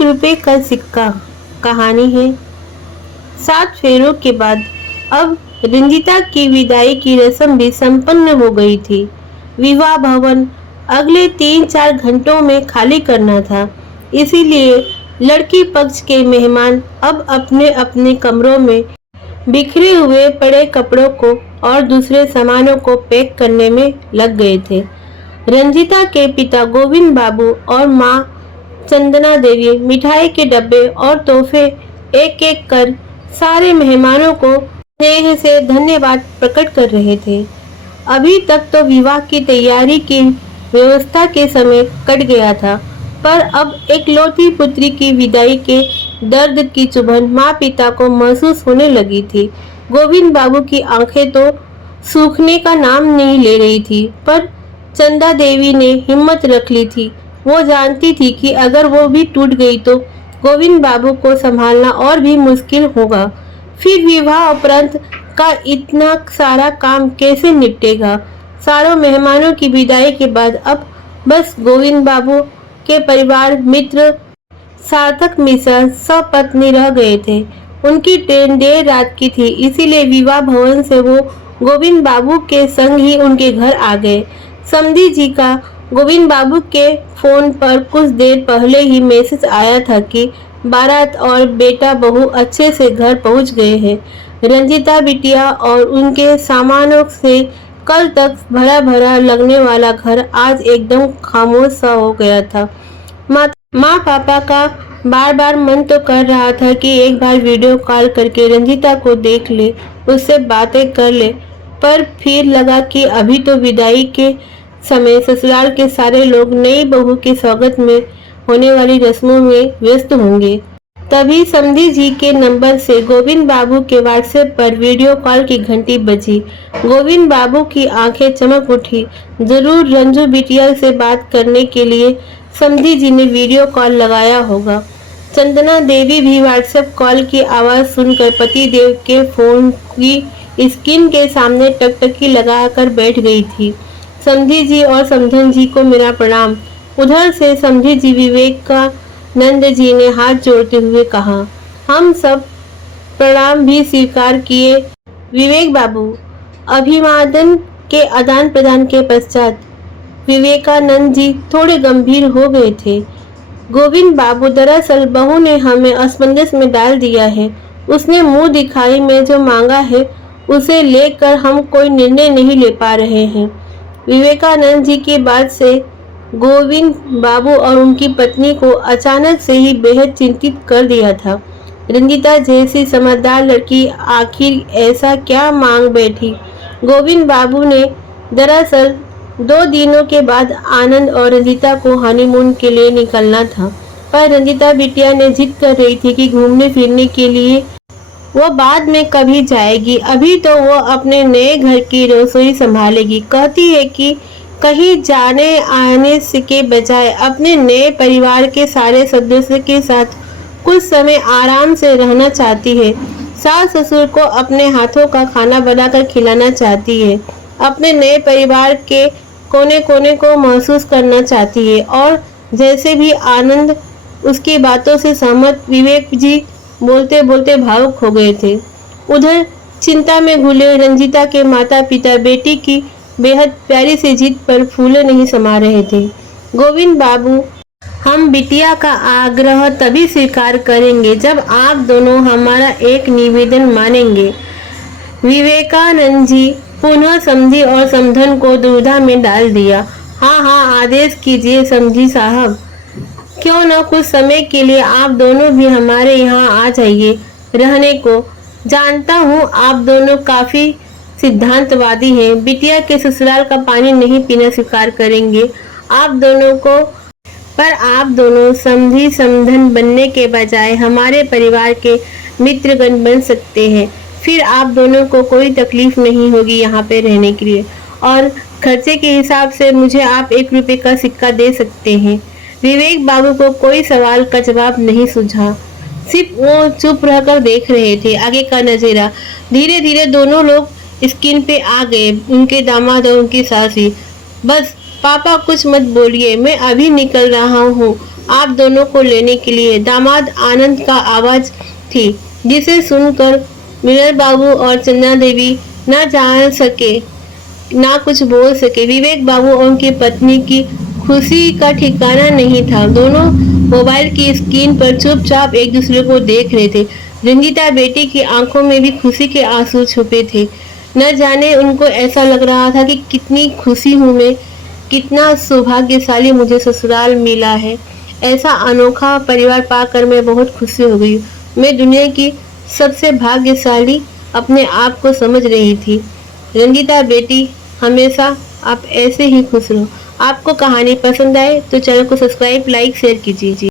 रुपए का सिक्का। कहानी है 7 फेरों के बाद अब रंजीता की विदाई की रस्म भी संपन्न हो गई थी। विवाह भवन अगले 3-4 घंटों में खाली करना था, इसीलिए लड़की पक्ष के मेहमान अब अपने अपने कमरों में बिखरे हुए पड़े कपड़ों को और दूसरे सामानों को पैक करने में लग गए थे। रंजीता के पिता गोविंद बाबू और माँ चंदना देवी मिठाई के डब्बे और तोहफे एक एक कर सारे मेहमानों को स्नेह से धन्यवाद प्रकट कर रहे थे। अभी तक तो विवाह की तैयारी की व्यवस्था के समय कट गया था, पर अब एक लौती पुत्री की विदाई के दर्द की चुभन माँ पिता को महसूस होने लगी थी। गोविंद बाबू की आंखें तो सूखने का नाम नहीं ले रही थी, पर चंदा देवी ने हिम्मत रख ली थी। वो जानती थी कि अगर वो भी टूट गई तो गोविंद बाबू को संभालना और भी मुश्किल होगा। फिर विवाह उपरांत का इतना सारा काम कैसे निपटेगा। सारों मेहमानों की विदाई के बाद अब बस गोविंद बाबू के परिवार मित्र सार्थक मिश्रा सपत्नी रह गए थे। उनकी ट्रेन देर रात की थी, इसीलिए विवाह भवन से वो गोविंद बाबू के संग ही उनके घर आ गए। समधी जी का गोविंद बाबू के फोन पर कुछ देर पहले ही मैसेज आया था कि बारात और बेटा बहू अच्छे से घर पहुंच गए हैं। रंजीता बिटिया और उनके सामानों से कल तक भरा भरा लगने वाला घर आज एकदम खामोश सा हो गया था। माँ पापा का बार बार मन तो कर रहा था कि एक बार वीडियो कॉल करके रंजीता को देख ले, उससे बातें कर ले, पर फिर लगा कि अभी तो विदाई के समय ससुराल के सारे लोग नई बहू के स्वागत में होने वाली रस्मों में व्यस्त होंगे। तभी समधी जी के नंबर से गोविंद बाबू के व्हाट्सएप पर वीडियो कॉल की घंटी बजी। गोविंद बाबू की आंखें चमक उठी। जरूर रंजू बिटिया से बात करने के लिए समधी जी ने वीडियो कॉल लगाया होगा। चंदना देवी भी व्हाट्सएप कॉल की आवाज सुनकर पति देव के फोन की स्क्रीन के सामने टकटकी लगाकर बैठ गई थी। समधी जी और समधन जी को मेरा प्रणाम। उधर से समधी जी विवेकानंद जी ने हाथ जोड़ते हुए कहा। हम सब प्रणाम भी स्वीकार किए। विवेक बाबू अभिवादन के आदान प्रदान के पश्चात विवेकानंद जी थोड़े गंभीर हो गए थे। गोविंद बाबू, दरअसल बहू ने हमें असमंजस में डाल दिया है। उसने मुंह दिखाई में जो मांगा है उसे लेकर हम कोई निर्णय नहीं ले पा रहे हैं। विवेकानंद जी की बात से गोविंद बाबू और उनकी पत्नी को अचानक से ही बेहद चिंतित कर दिया था। रंजीता जैसी समझदार लड़की आखिर ऐसा क्या मांग बैठी। गोविंद बाबू ने दरअसल 2 दिनों के बाद आनंद और रंजीता को हनीमून के लिए निकलना था, पर रंजीता बिटिया ने जिद कर रही थी कि घूमने फिरने के लिए वो बाद में कभी जाएगी, अभी तो वो अपने नए घर की रसोई संभालेगी। कहती है कि कहीं जाने आने से के बजाय अपने नए परिवार के सारे सदस्यों के साथ कुछ समय आराम से रहना चाहती है। सास ससुर को अपने हाथों का खाना बनाकर खिलाना चाहती है। अपने नए परिवार के कोने कोने को महसूस करना चाहती है। और जैसे भी आनंद उसकी बातों से सहमत, विवेक जी बोलते बोलते भावुक हो गए थे। उधर चिंता में घुले रंजीता के माता पिता बेटी की बेहद प्यारी सी जिद पर फूले नहीं समा रहे थे। गोविंद बाबू, हम बिटिया का आग्रह तभी स्वीकार करेंगे जब आप दोनों हमारा एक निवेदन मानेंगे। विवेकानंद जी पुनः समधी और समधन को दुविधा में डाल दिया। हाँ हाँ, आदेश कीजिए समधी साहब। क्यों न कुछ समय के लिए आप दोनों भी हमारे यहाँ आ जाइए रहने को। जानता हूँ आप दोनों काफी सिद्धांतवादी हैं, बिटिया के ससुराल का पानी नहीं पीना स्वीकार करेंगे आप दोनों को, पर आप दोनों समधी समधन बनने के बजाय हमारे परिवार के मित्रगण बन सकते हैं। फिर आप दोनों को कोई तकलीफ नहीं होगी यहाँ पे रहने के लिए, और खर्चे के हिसाब से मुझे आप 1 रुपए का सिक्का दे सकते हैं। विवेक बाबू को कोई सवाल का जवाब नहीं सूझा, सिर्फ वो चुप रहकर देख रहे थे आगे का नजारा। धीरे धीरे दोनों लोग स्क्रीन पे आ गए, उनके दामाद और उनकी सास भी। बस पापा कुछ मत बोलिए, मैं अभी निकल रहा हूँ, आप दोनों को लेने के लिए। दामाद आनंद का आवाज थी, जिसे सुनकर मिनल बाबू और चंदा देवी न जान सके, ना कुछ बोल सके। विवेक बाबू और उनकी पत्नी की खुशी का ठिकाना नहीं था। दोनों मोबाइल की स्क्रीन पर चुपचाप एक दूसरे को देख रहे थे। रंजीता बेटी की आंखों में भी खुशी के आंसू छुपे थे। न जाने उनको ऐसा लग रहा था कि कितनी खुशी हूँ मैं, कितना सौभाग्यशाली मुझे ससुराल मिला है। ऐसा अनोखा परिवार पाकर मैं बहुत खुशी हो गई। मैं दुनिया की सबसे भाग्यशाली अपने आप को समझ रही थी। रंजीता बेटी, हमेशा आप ऐसे ही खुश रहो। आपको कहानी पसंद आए तो चैनल को सब्सक्राइब, लाइक, शेयर कीजिए।